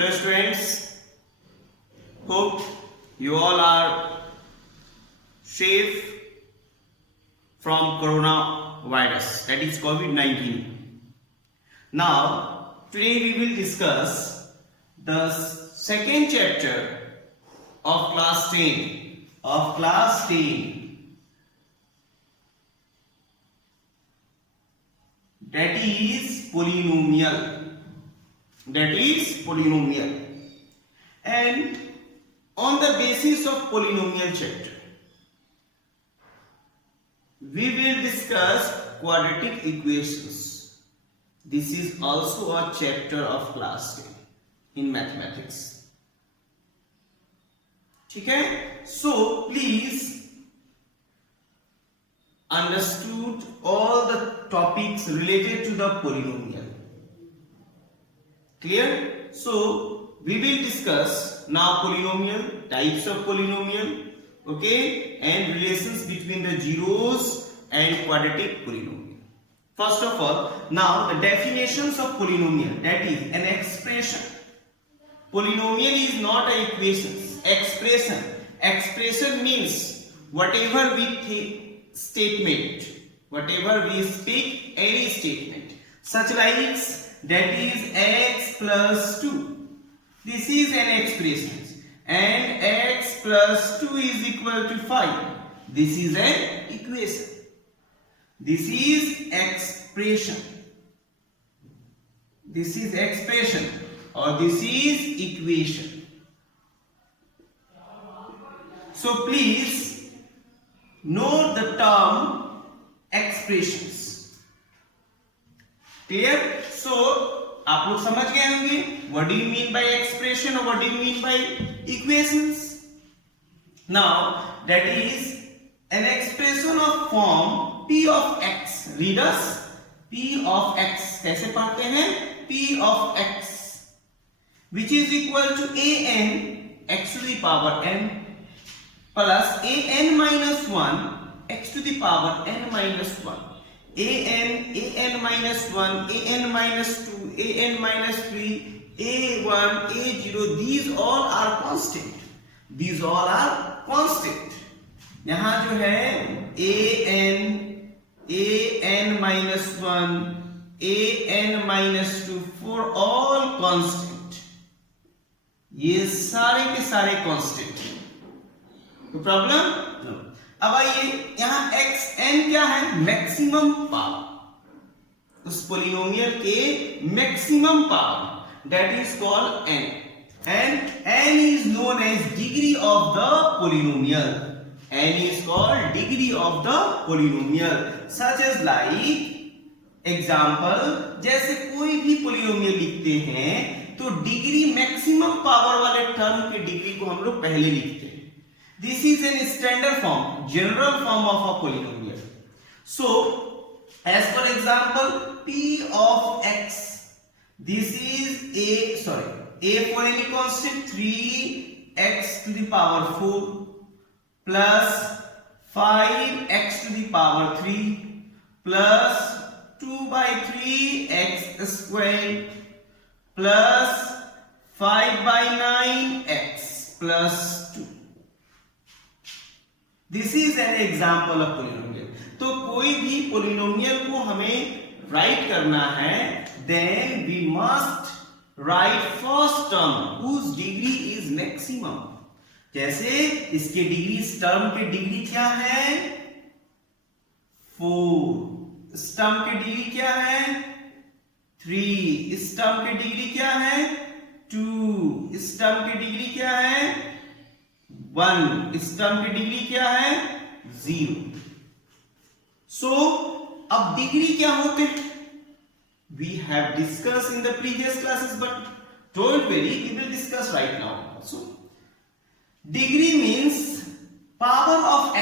Hello students, hope you all are safe from coronavirus, that is COVID-19. Now today we will discuss the second chapter of class 10 that is polynomial. And on the basis of polynomial chapter we will discuss quadratic equations. This is also a chapter of class 10 in mathematics. Okay, so please understood all the topics related to the polynomial. Clear? So we will discuss now polynomial, types of polynomial, okay, and relations between the zeros and quadratic polynomial. First of all, now the definitions of polynomial, that is an expression. Polynomial is not an equation. Expression means whatever we statement, whatever we speak, any statement, such like that is x plus 2. This is an expression, and x plus 2 is equal to 5. This is an equation. This is expression. This is expression, or this is equation. So please note the term expressions. Clear? So आप लोग समझ गए होंगे what do you mean by expression or what do you mean by equations. Now that is an expression of form p of x. Read us p of x. कैसे पढ़ते हैं? p of x which is equal to an x to the power n plus an minus 1 x to the power n minus 1. an minus 1, an minus 2, an minus 3, a1, a0, these all are constant. यहाँ जो है an minus 1, an minus 2, for all constant. ये सारे के सारे constant. कोई problem? No. अब आइए यहाँ xn क्या है? Maximum power. उस पोलिनोमियल के maximum power, that is called n, and n is known as degree of the polynomial. n is called degree of the polynomial, such as like example, जैसे कोई भी पोलिनोमियल लिखते हैं तो डिग्री मैक्सिमम पावर वाले term के degree को हम लोग पहले लिखते हैं. This is an standard form, general form of a polynomial. So, as for example, p of x. This is a for any constant 3x to the power 4 plus 5x to the power 3 plus 2 by 3x squared plus 5 by 9x plus 2. This is an example of polynomial. तो कोई भी polynomial को हमें write करना है, then we must write first term whose degree is maximum. जैसे इसके degree, इस टर्म के डिग्री क्या है? 4. इस टर्म की डिग्री क्या है? 3. इस टर्म की डिग्री क्या है? 2. इस टर्म की डिग्री क्या है? 1. इस टर्म की डिग्री क्या है? 0. सो अब डिग्री क्या होते हैं? We have discuss in the previous classes, but don't worry, we will discuss right now. So degree means power of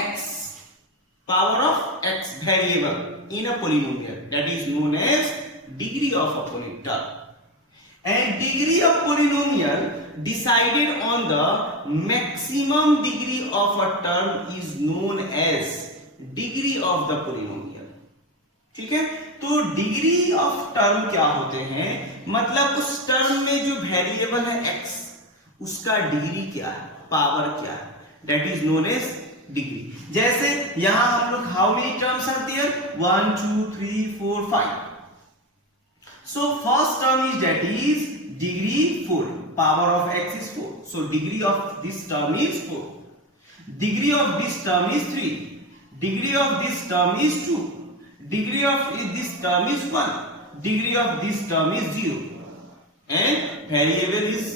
x variable in a polynomial, that is known as degree of a polynomial. And degree of polynomial decided on the maximum degree of a term is known as degree of the polynomial. ठीक है, तो degree of term क्या होते हैं, मतलब उस term में जो वेरिएबल है x, उसका डिग्री क्या है, पावर क्या है, that is known as degree. जैसे यहां हम लोग how many terms are there, 1 2 3 4 5। So first term is that is degree 4, power of x is 4, so degree of this term is 4, degree of this term is 3, degree of this term is 2, degree of this term is 1, degree of this term is 0, and variable is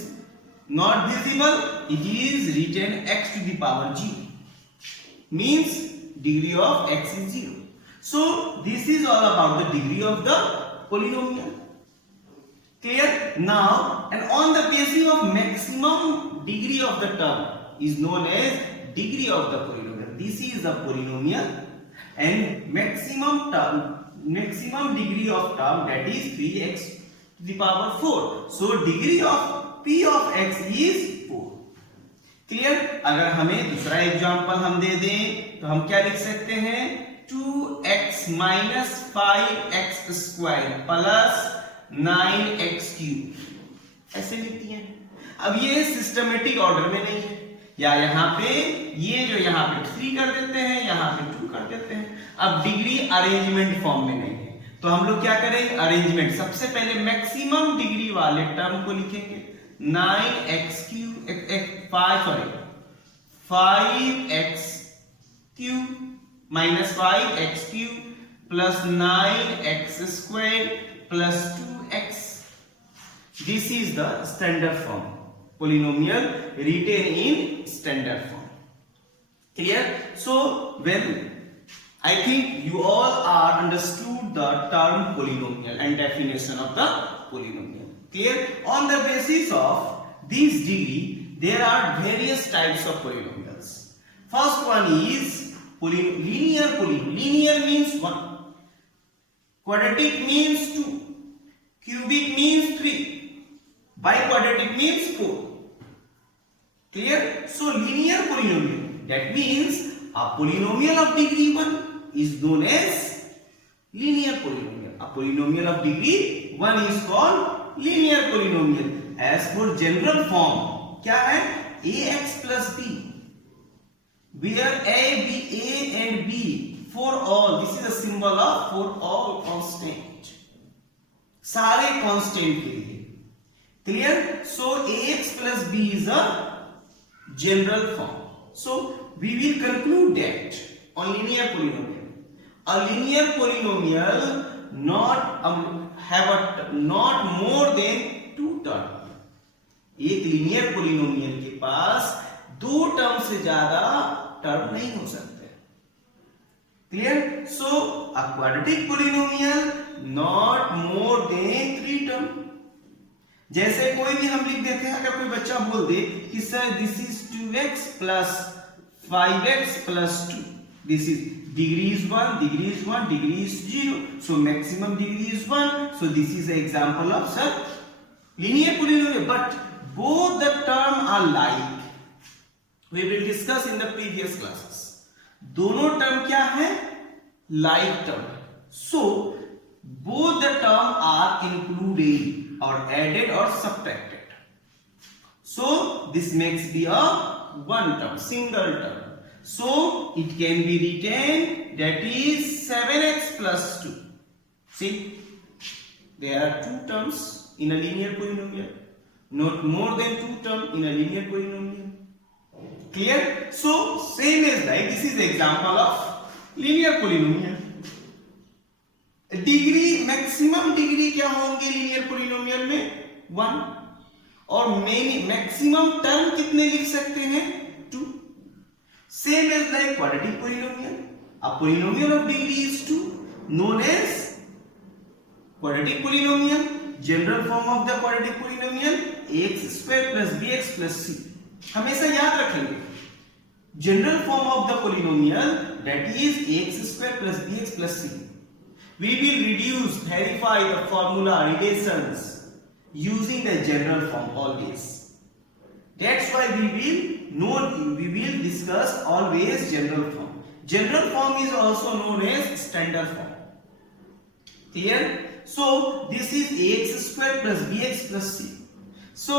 not visible, it is written x to the power 0, means degree of x is 0. So this is all about the degree of the polynomial. Clear? Now, and on the basis of maximum degree of the term is known as degree of the polynomial. This is the polynomial, and maximum degree of term, that is 3x to the power 4. So degree of p of x is 4. Clear? अगर हमें दूसरा example हम दे दें तो हम क्या लिख सकते हैं, 2x minus 5x square plus 9x cube, ऐसे लिखती हैं। अब ये सिस्टमेटिक ऑर्डर में नहीं है, या यहाँ पे ये जो यहाँ पे 3 कर देते हैं, यहाँ पे 2 कर देते हैं। अब डिग्री अरेंजमेंट फॉर्म में नहीं है, तो हम लोग क्या करेंगे, अरेंजमेंट। सबसे पहले मैक्सिमम डिग्री वाले टर्म को लिखेंगे, 9x cube 5x cube minus 5x cube plus 9x square plus 2x. This is the standard form, polynomial written in standard form. Clear? So, well, I think you all are understood the term polynomial and definition of the polynomial. Clear? On the basis of this degree, there are various types of polynomials. First one is linear polynomial. Linear means 1, quadratic means 2, cubic means 3, biquadratic means 4. Clear? So linear polynomial, that means a polynomial of degree 1 is known as linear polynomial. A polynomial of degree 1 is called linear polynomial. As for general form, क्या है, ax plus b, where a and b for all, this is a symbol of for all constant, सारे constant के लिए. Clear? So ax plus b is a general form. So we will conclude that on linear polynomial, a linear polynomial not more than 2 terms. एक linear polynomial के पास 2 term से ज्यादा term नहीं हो सकते. Clear? So a quadratic polynomial not more than 3 term. जैसे कोई भी हम लिख देते हैं, अगर कोई बच्चा बोल दे कि sir this is 2x plus 5x plus 2, this is degree is 1, degree is 1, degree is 0, so maximum degree is 1. So this is an example of sir linear polynomial, but both the term are like, we will discuss in the previous classes. दोनों term क्या है, like term. So both the term are included or added or subtracted. So this makes be a one term, single term. So it can be written that is 7x plus 2. See, there are 2 terms in a linear polynomial, not more than 2 terms in a linear polynomial. Clear? So same as like this is the example of linear polynomial. Degree, maximum degree क्या होंगे linear polynomial में, 1, और maximum term कितने लिख सकते हैं, 2. Same as like quadratic polynomial, a polynomial of degree is 2 known as quadratic polynomial. General form of the quadratic polynomial ax² + bx + c. हमेशा याद रखेंगे, general form of the polynomial that is ax² + bx + c. We will reduce, verify the formula relations using the general form always. That's why we will discuss always general form. General form is also known as standard form. Clear? So this is ax square plus bx plus c. So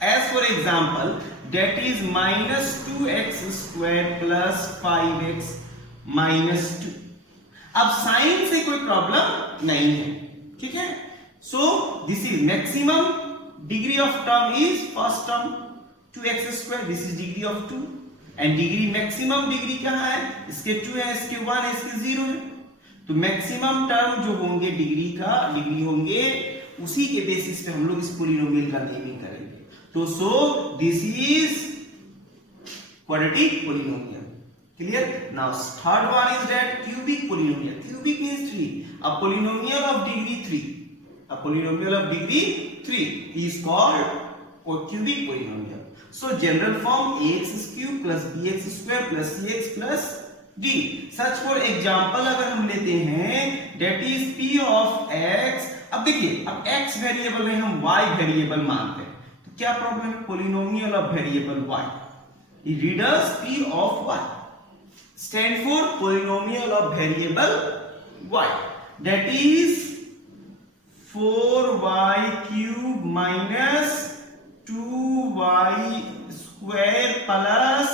as for example, that is minus 2x square plus 5x minus 2. अब sign से कोई problem नहीं है, ठीक है? सो this is maximum degree of term is first term 2x square, this is degree of 2 and degree maximum degree कहाँ है? इसके 2 है, इसके 1 है, इसके 0 है। तो मैक्सिमम टर्म जो होंगे डिग्री होंगे, उसी के बेसिस पे हम लोग इस पॉलिनोमियल का नेमिंग करेंगे। तो सो this is quadratic polynomial. Clear? Now third one is that cubic polynomial. Cubic means 3. A polynomial of degree 3. A polynomial of degree 3 is called a cubic polynomial. So general form ax cube plus bx square plus cx plus d. Such for example अगर हम लेते हैं that is p of x. अब देखिए, अब x variable में हम y variable मानते हैं, तो क्या प्रॉब्लम है? Polynomial of variable y. Read us p of y stand for polynomial of variable y, that is 4y cube minus 2y square plus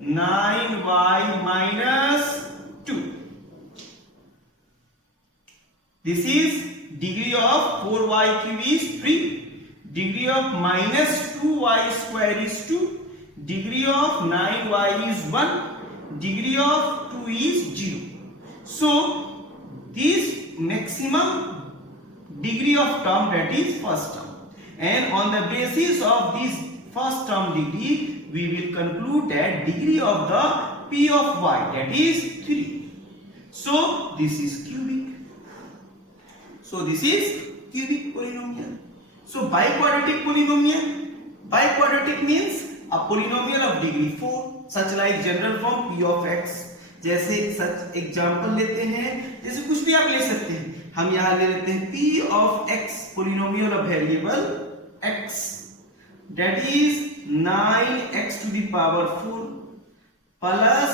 9y minus 2. This is degree of 4y cube is 3, degree of minus 2y square is 2, degree of 9y is 1, degree of 2 is 0. So this maximum degree of term, that is first term, and on the basis of this first term degree we will conclude that degree of the p of y, that is 3. So this is cubic. So this is cubic polynomial. So biquadratic polynomial. Biquadratic means a polynomial of degree 4, such like general form p of x. जैसे सच example लेते हैं, जैसे कुछ भी आप ले सकते हैं, हम यहां ले लेते हैं p of x, polynomial of variable x, that is 9x to the power 4 plus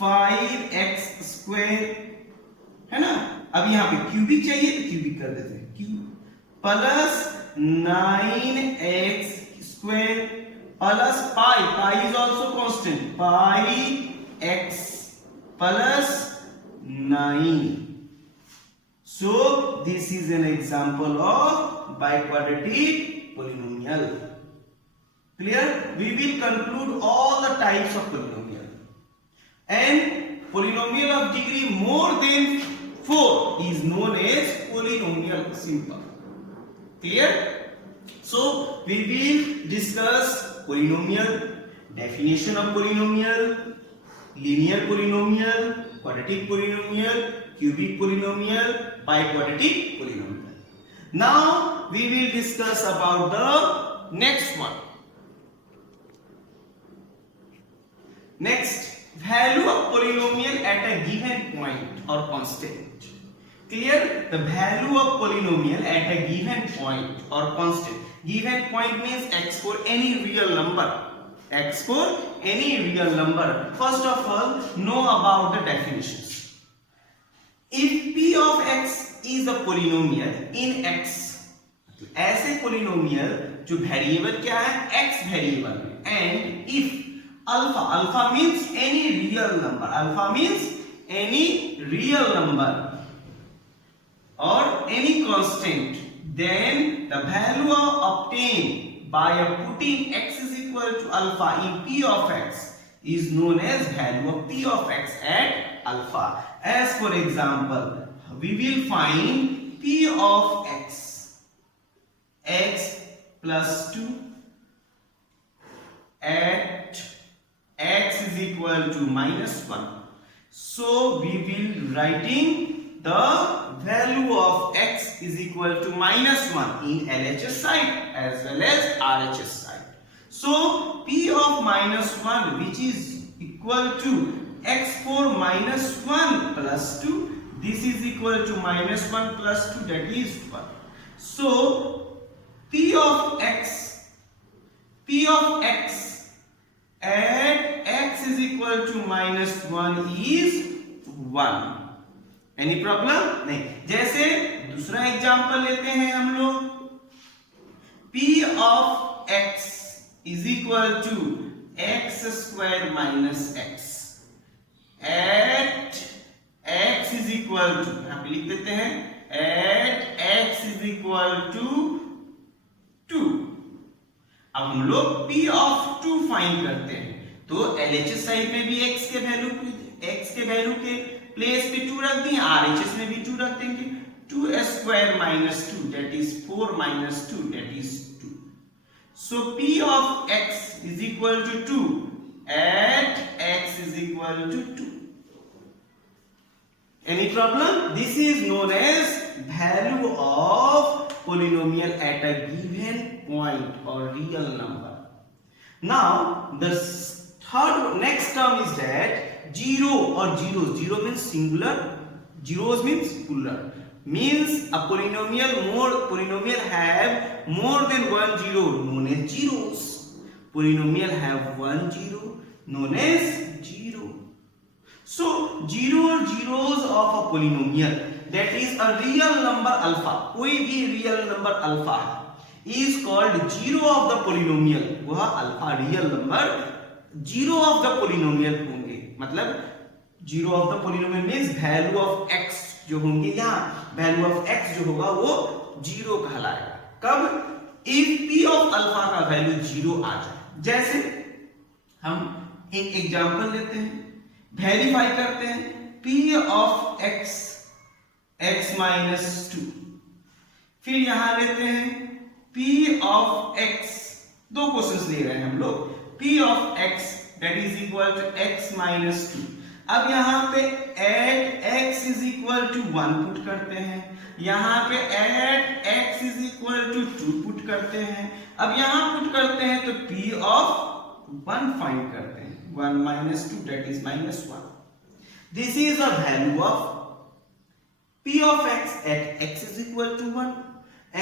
5x square, है ना? अब यहाँ पे क्यूबिक चाहिए तो क्यूबिक कर देते हैं, cube plus 9x square plus pi is also constant, pi x plus 9. So this is an example of biquadratic polynomial. Clear? We will conclude all the types of polynomial, and polynomial of degree more than 4 is known as polynomial simple. Clear? So we will discuss polynomial, definition of polynomial, linear polynomial, quadratic polynomial, cubic polynomial, biquadratic polynomial. Now we will discuss about the next one. Next, value of polynomial at a given point or constant. Clear? The value of polynomial at a given point or constant. Given point means x for any real number. X for any real number. First of all, know about the definitions. If p of x is a polynomial in x, ऐसे polynomial जो variable क्या है? x variable में, and if alpha means any real number, alpha means any real number or any constant, then the value obtained by putting x is equal to alpha in p of x is known as value of p of x at alpha. As for example, we will find p of x plus 2 at x is equal to minus 1. So we will writing the value of x is equal to minus 1 in LHS side as well as RHS side. So p of minus 1, which is equal to x for minus 1 plus 2, this is equal to minus 1 plus 2, that is 1. So p of x at x is equal to minus 1 is 1. Any problem नहीं। जैसे दूसरा example लेते हैं हम लोग, p of x is equal to x square minus x at x is equal to, यहां पे लिख देते हैं at x is equal to 2। अब हम लोग p ऑफ 2 फाइंड करते हैं, तो LHS साइड में भी x के वैल्यू के प्लेस पे 2 रख दिए, RHS में भी 2 रख देंगे। 2 square minus 2 that is 4 minus 2 that is 2। So p of x is equal to 2 at x is equal to 2। Any problem? This is known as value of polynomial at a given point or real number. Now the next term is that 0 or zeros. 0 means singular, zeros means plural. Means a polynomial have more than one zero known as zeros. Polynomial have one zero known as zero. So zero or zeros of a polynomial that is a real number alpha, कोई भी real number alpha is called zero of the polynomial। वह alpha real number zero of the polynomial होंगे। मतलब zero of the polynomial means value of x जो होंगे, यहाँ value of x जो होगा वो जीरो कहलाएगा। कब? इफ p ऑफ अल्फा का वैल्यू जीरो आ जाए। जैसे हम एक एग्जांपल लेते हैं, वेरीफाई करते हैं p ऑफ x माइनस 2। फिर यहां लेते हैं p ऑफ x, दो क्वेश्चंस ले रहे हैं हम लोग। p of x that is equal to x minus 2। अब यहां पे at x is equal to 1 put करते हैं, यहां पे at x is equal to 2 put करते हैं। अब यहां पुट करते हैं तो p ऑफ 1 फाइंड करते हैं, 1 minus 2 that is minus 1. This is a value of p of x at x is equal to 1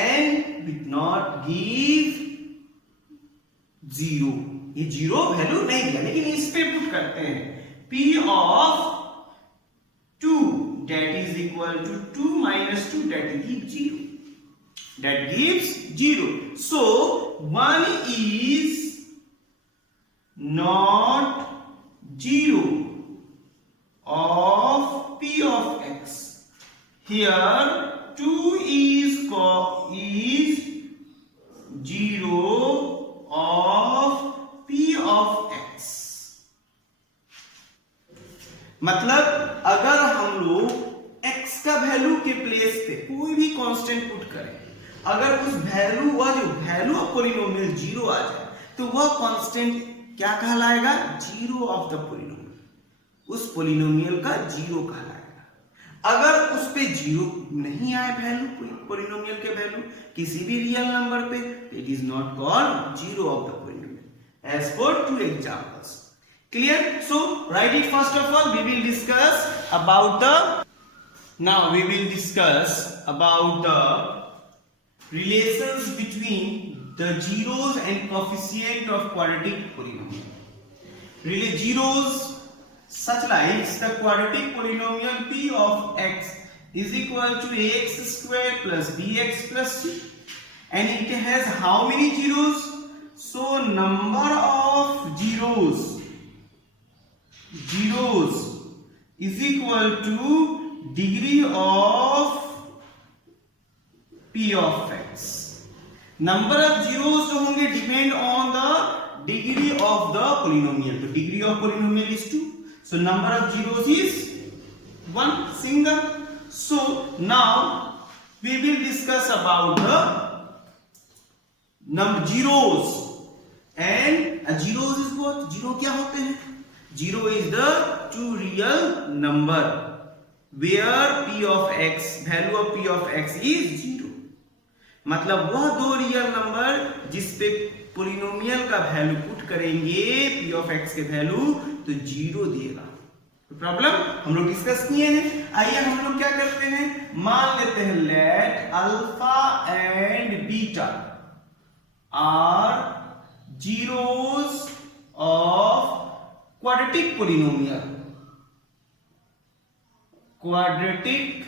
and did not give 0. ये 0 वैल्यू नहीं दिया, लेकिन इस पे पुट करते हैं p of 2 that is equal to 2 minus 2 that gives 0. That gives 0. So 1 is not 0 of p of x. Here 2 is 0 of p of x. मतलब अगर हम लोग x का वैल्यू के प्लेस पे कोई भी कांस्टेंट पुट करें, अगर उस वैल्यू जो वैल्यू ऑफ पॉलिनोमियल 0 आ जाए तो वह कांस्टेंट क्या कहलाएगा? जीरो ऑफ द पॉलिनोमियल, उस पॉलिनोमियल का जीरो कहलाएगा। अगर उस पे जीरो नहीं आए वैल्यू, पॉलिनोमियल के वैल्यू किसी भी रियल नंबर पे, it is not called zero of the polynomial. As per 2 examples. Clear? So write it first of all. We will discuss about the relations between the zeros and coefficient of quadratic polynomial. Really, zeros such like the quadratic polynomial p of x is equal to ax square plus bx plus c, and it has how many zeros? So number of zeros is equal to degree of p of x. Number of zeros जो होंगे depend on the degree of the polynomial. तो degree of polynomial is 2. So number of zeros is 1 single. So now we will discuss about the zeros. And zeros is what? Zero क्या होते हैं? Zero is the two real number where p of x, value of p of x is 0. मतलब वह दो real number जिस पे polynomial का value put करेंगे p of x के वैल्यू तो 0 देगा। तो प्रॉब्लम हम लोग डिस्कस किए हैं। आइए हम लोग क्या करते हैं, मान लेते हैं let alpha and beta are zeros of quadratic polynomial quadratic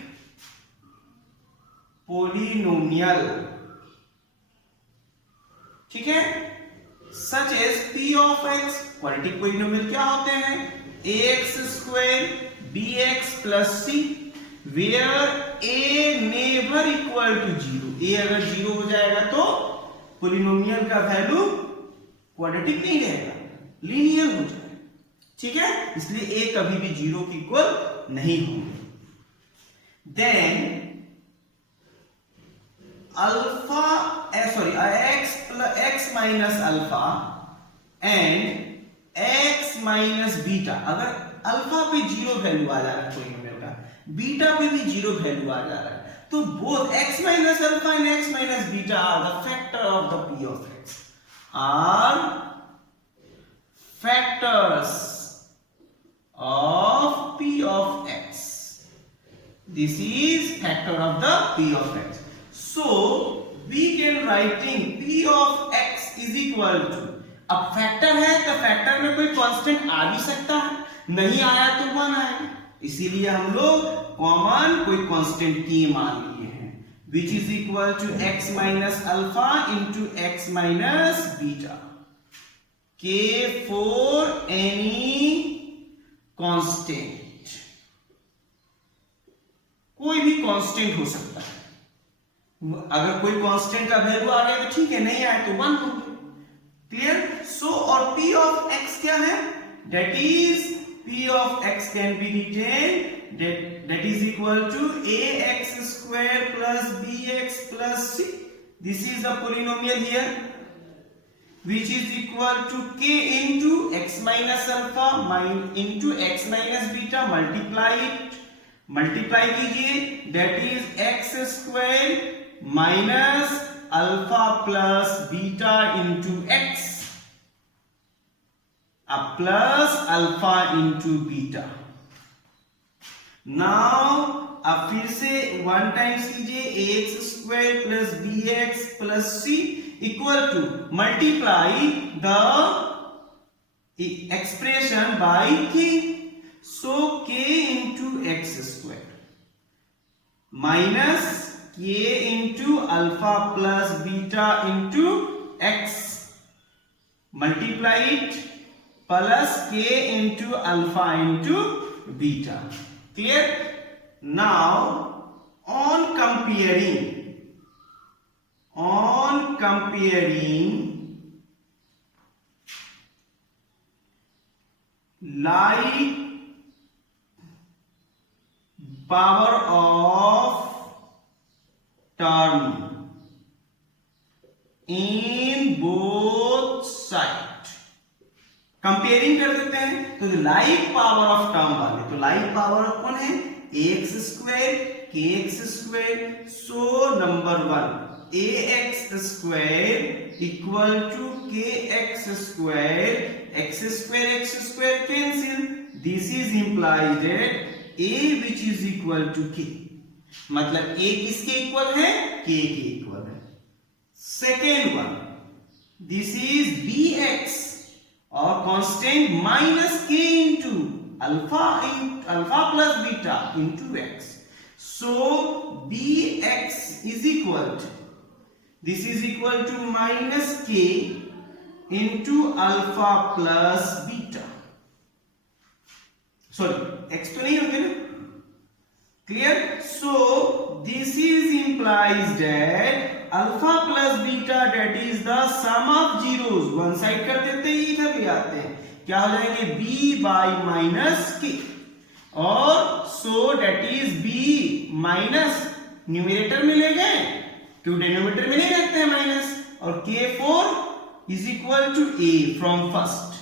polynomial, ठीक है, such as p of x. Quadratic polynomial क्या होते हैं? ax square bx plus c, where a never equal to zero. a अगर जीरो हो जाएगा तो polynomial का वैल्यू क्वाड्रेटिक नहीं रहेगा, लीनियर हो जाएगा, ठीक है, इसलिए a कभी भी जीरो की इक्वल नहीं होंगे। Then alpha x minus alpha and x minus beta, अगर अल्फा पे जीरो वैल्यू आ जा रहा है पोलिनोमियल का, बीटा पे भी जीरो वैल्यू आ जा रहा है, तो both x minus alpha and x minus beta are the factor of the p of x, are factors of p of x. This is factor of the p of x. So we can writing p of x is equal to, अब factor है तो factor में कोई constant आ भी सकता है, नहीं आया तो 1 आएगा, इसीलिए हम लोग कॉमन कोई कांस्टेंट k मान लिए हैं, which is equal to x minus alpha into x minus beta, k for any constant, कोई भी कांस्टेंट हो सकता है, अगर कोई कांस्टेंट का वैल्यू आ गया तो ठीक है, नहीं आया तो 1 होगा, क्लियर। सो और p ऑफ x क्या है? That is p of x can be written that is equal to ax square plus bx plus c, this is the polynomial here which is equal to k into x minus alpha into x minus beta, multiply कीजिए, that is x square minus alpha plus beta into x, plus alpha into beta. Now अब फिर से 1 times कीजिए, ax square plus bx plus c equal to multiply the expression by k, so k into x square minus k into alpha plus beta into x, multiply it, plus k into alpha into beta, clear? Now on comparing like power of term in both side, comparing कर देते हैं तो like power of term वाले, तो like power कौन है? ax square kx square, so number 1 ax square equal to kx square, x square cancel, this is implies that a which is equal to k, मतलब a किसके इक्वल है? k के इक्वल है। Second one, this is bx और constant minus k into alpha plus beta into x, so bx is equal to, this is equal to minus k into alpha plus beta, sorry x तो नहीं होंगे ना, clear. So this is implies that alpha plus beta that is the sum of zeros, one side कर देते हैं, इधर ले आते हैं, क्या हो जाएंगे? b बाई माइनस के, और so that is b minus numerator में ले गए तो डिनोमिनेटर में नहीं रखते हैं माइनस, और k4 is equal to a from first,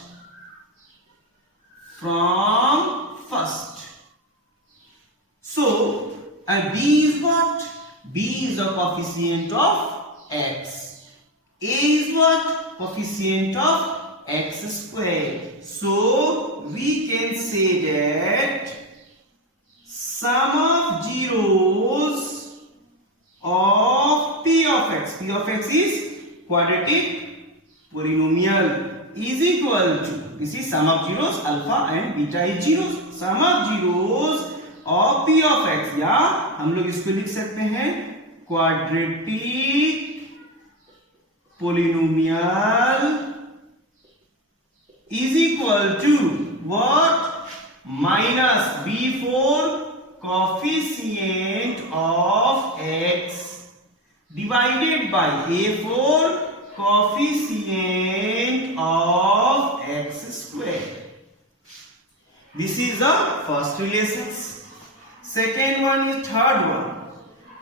so and b is what? b is a coefficient of x, a is what? Coefficient of x square, so we can say that sum of zeros of p of x is quadratic polynomial, is equal to, this is sum of zeros, alpha and beta is zeros, sum of zeros of p of x, या हम लोग इसको लिख सकते हैं quadratic polynomial is equal to what, minus b for coefficient of x divided by a for coefficient of x square. This is the first relation. Second one is third one.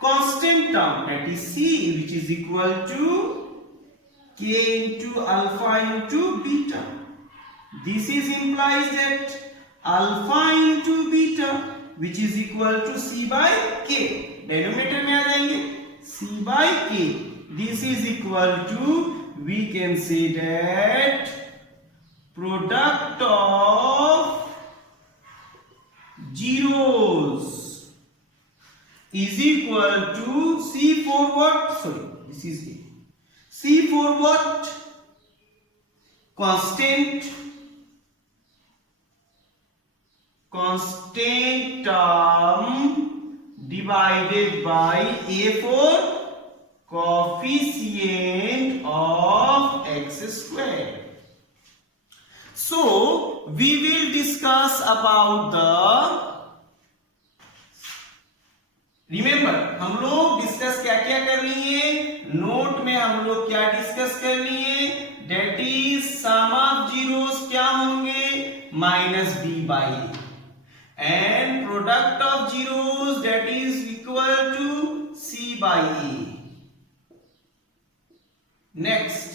Constant term, that is c, which is equal to k into alpha into beta. This is implies that alpha into beta, which is equal to c by k. Denominator में आ जाएंगे c by k. This is equal to, we can say that product of zeros is equal to c for what? Sorry, this is a. C for what? Constant term divided by a for coefficient of x square. So we will discuss about the, remember हम लोग discuss क्या क्या कर लिए, note में हम लोग क्या डिस्कस कर लिए, that is sum of zeros क्या होंगे, minus b by and product of zeros, that is equal to c by a. Next,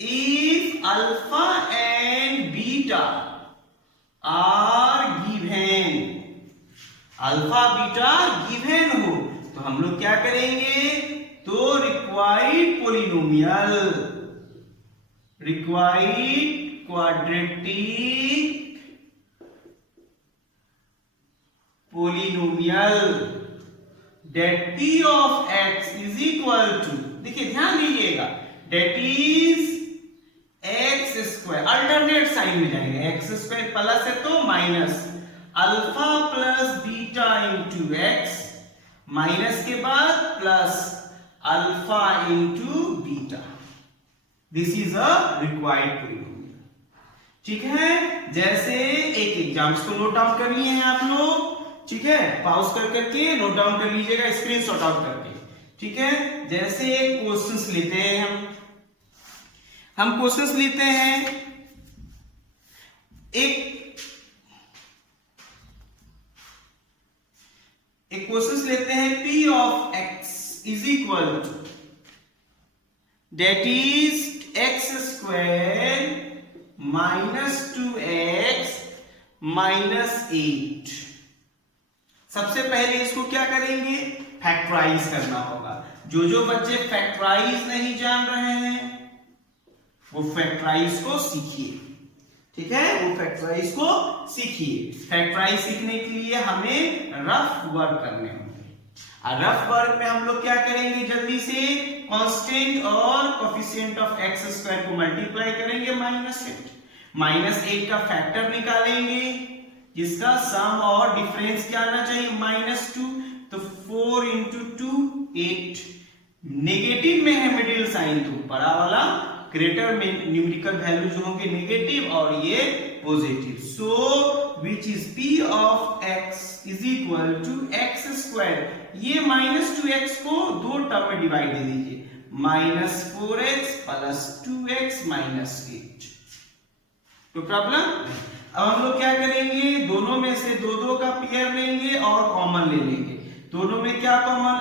if alpha and beta are given, alpha beta given हो तो हम लोग क्या करेंगे, तो required polynomial, required quadratic polynomial that p of x is equal to, देखिए ध्यान दीजिएगा, that is x square, alternate sign में जाएंगे, x स्क्वायर प्लस है तो minus alpha plus beta into x, minus के बाद plus alpha into beta. This is a required polynomial. ठीक है, जैसे एक एग्जाम्स को नोट डाउन कर लिए हैं आप लोग, ठीक है, पॉज कर करके नोट डाउन कर लीजिएगा, स्क्रीनशॉट आउट करके. ठीक है, जैसे क्वेश्चंस लेते हैं, हम क्वेश्चंस लेते हैं, एक क्वेश्चंस लेते हैं, p of x is equal to, that is x square minus 2x minus 8. सबसे पहले इसको क्या करेंगे, फैक्टराइज करना होगा. जो बच्चे फैक्टराइज नहीं जान रहे हैं वो फैक्टराइज को सीखिए. ठीक है, वो फैक्टराइज को सीखिए. फैक्टराइज सीखने के लिए हमें रफ वर्क करने होंगे. और रफ वर्क में हम लोग क्या करेंगे, जल्दी से कांस्टेंट और कोफिशिएंट ऑफ एक्स स्क्वायर को मल्टीप्लाई करेंगे माइनस 8 का फैक्टर निकालेंगे, जिसका सम और डिफरेंस क्या आना चाहिए, -2. तो 4 into 2 8. नेगेटिव में है मिडिल साइन, तो बड़ा वाला ग्रेटर में न्यूमेरिकल वैल्यू जो होंगे नेगेटिव और ये positive. So which is p of x is equal to x square. ये -2x को दो टर्म में डिवाइड दे दीजिए, -4x प्लस 2x माइनस 8. तो प्रॉब्लम, अब हम लोग क्या करेंगे, दोनों में से दो का पेयर लेंगे और कॉमन ले लेंगे. दोनों में क्या कॉमन,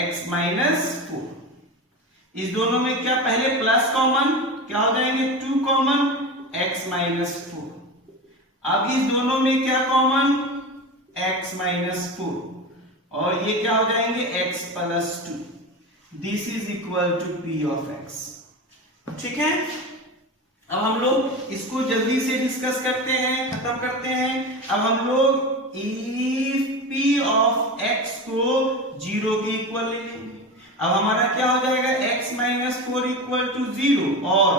x माइनस 4. इस दोनों में क्या, पहले प्लस कॉमन, क्या हो जाएंगे 2 कॉमन, x माइनस 4. अब इस दोनों में क्या कॉमन, x माइनस 4, और ये क्या हो जाएंगे x plus 2. This is equal to p of x. ठीक है, अब हम लोग इसको जल्दी से डिस्कस करते हैं, खत्म करते हैं. अब हम लोग if p ऑफ x को 0 के इक्वल ले लेंगे. अब हमारा क्या हो जाएगा, x माइनस 4 इक्वल टू 0 और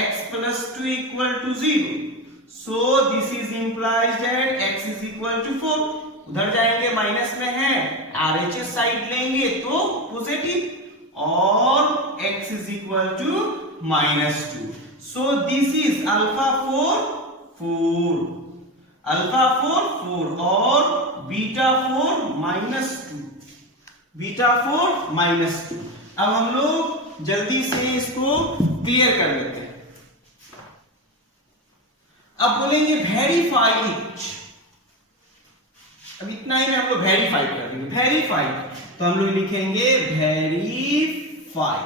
x plus 2 equal to 0. So this is implies that x is equal to 4. उधर जाएंगे माइनस में है, RHS साइड लेंगे तो पॉजिटिव, और x is equal to -2. So this is alpha 4 4, alpha 4 4 और बीटा 4 -2, बीटा 4 -2. अब हम लोग जल्दी से इसको क्लियर कर लेते हैं. अब बोलेंगे वेरीफाई इट. अब इतना ही में हम लोग वेरीफाई कर देंगे. वेरीफाई तो हम लोग लिखेंगे वेरीफाई.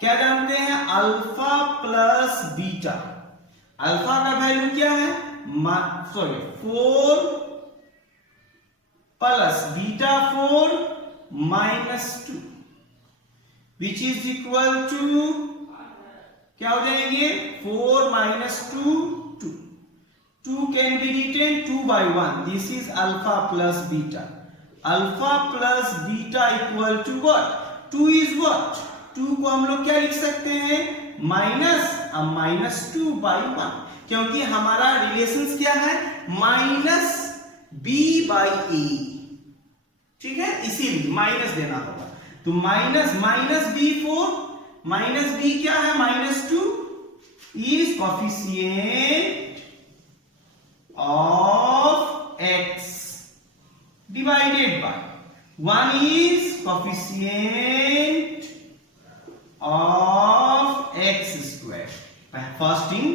क्या जानते हैं? Alpha plus beta. अल्फा का वैल्यू क्या है? 4 plus beta 4 -2 which is equal to क्या हो जाएंगे? 4 -2 2. 2 can be written 2 by 1. This is alpha plus beta. Alpha plus beta equal to what? 2 is what? 2 को हम लोग क्या लिख सकते हैं? -2 by 1, क्योंकि हमारा रिलेशंस क्या है? -b by a. ठीक है, इसीलिए माइनस देना होगा. तो -b4 -b क्या है? -2 is coefficient of x divided by 1 is coefficient of x square. First thing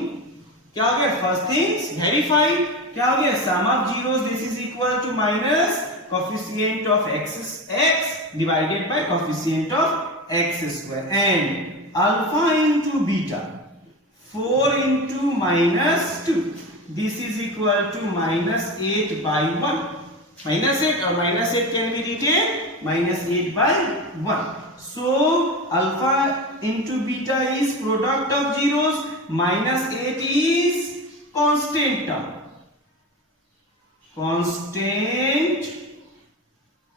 क्या हो गया? First things verified. क्या हो गया? Sum of zeros this is equal to minus coefficient of x divided by coefficient of x square, and alpha into beta 4 into -2, this is equal to -8 by 1. -8 or -8 can be written -8 by 1. So alpha into beta is product of zeros, -8 is constant term. Constant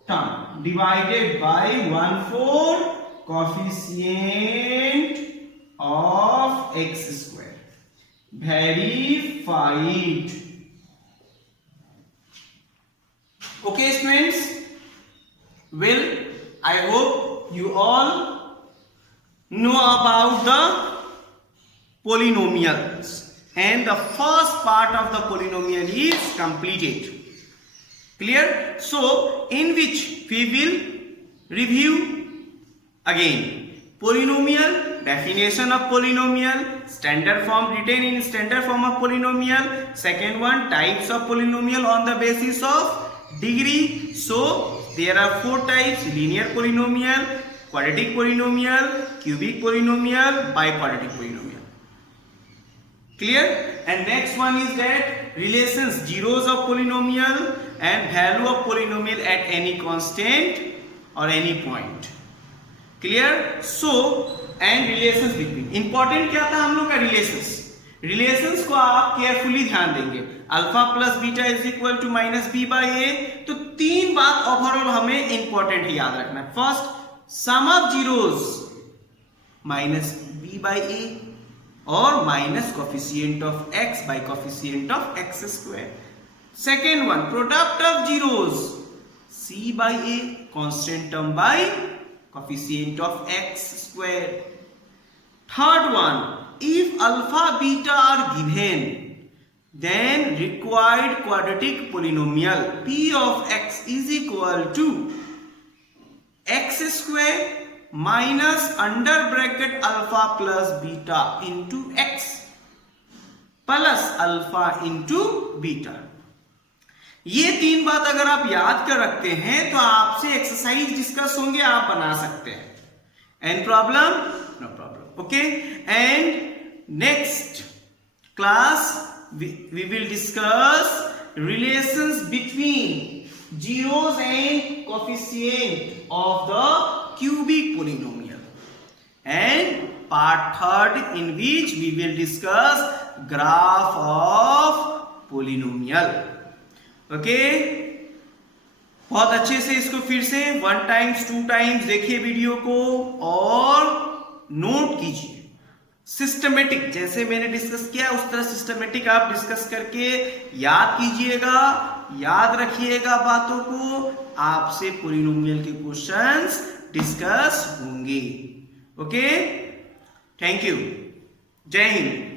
term divided by 1/4 coefficient of x square. Verified. Okay students, well I hope you all know about the polynomials, and the first part of the polynomial is completed. Clear? So in which we will review again polynomial, definition of polynomial, standard form written in standard form of polynomial. Second one, types of polynomial on the basis of degree. So there are 4 types: linear polynomial, quadratic polynomial, cubic polynomial, biquadratic polynomial. Clear? And next one is that relations, zeros of polynomial and value of polynomial at any constant or any point. Clear? So and relations between. Important क्या था हम लोग का? Relations. Relations को आप carefully ध्यान देंगे. Alpha plus beta is equal to -b by a. तो 3 बात ओवरऑल हमें इंपॉर्टेंट याद रखना है. First, sum of zeros -b by a और minus coefficient of x by coefficient of x square. Second one, product of zeros c by a, constant term by coefficient of x square. Third one, if alpha beta are given, then required quadratic polynomial p of x is equal to x square minus under bracket alpha plus beta into x plus alpha into beta. ये 3 बात अगर आप याद कर रखते हैं तो आपसे एक्सरसाइज डिस्कस होंगे, आप बना सकते हैं. And problem? No problem. Okay, and next class we will discuss relations between zeros and coefficient of the cubic polynomial, and part 3rd in which we will discuss graph of polynomial. Okay, बहुत अच्छे से इसको फिर से 1 times 2 times देखिए video को और note कीजिए. सिस्टमेटिक, जैसे मैंने डिस्कस किया उस तरह सिस्टमेटिक आप डिस्कस करके याद कीजिएगा, याद रखिएगा बातों को, आपसे पॉलिनोमियल के क्वेश्चंस डिस्कस होंगे। ओके, थैंक यू, जय हिंद।